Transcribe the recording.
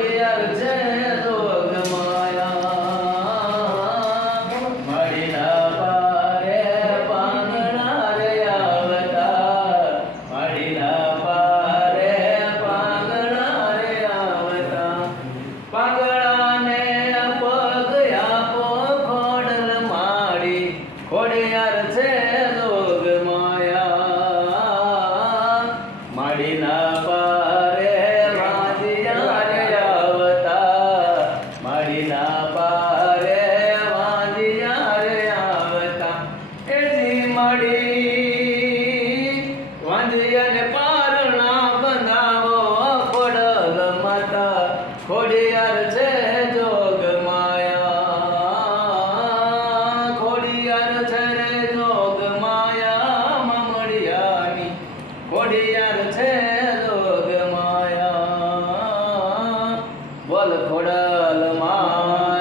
ખોડિયાર છે જોગ માયા મળીના પારે પાંગણા રે આવતા મળીના પારે પાંગણા રે આવતા પાંગણાને પગ આપો ખોડલ માડી ખોડિયાર છે જોગ માયા મળીના પારે વાંધિયા રે આવતા મળીના પારે વાંધિયા રે આવતા એજી મળી વાંધિયાને પારણા બનાવો ખોડલ માતા ખોડિયાર છે જોગ માયા ખોડિયાર છે રે જોગ માયા મમડિયાની ખોડિયાર છે જોગ માયા બોલ ખોડલ માય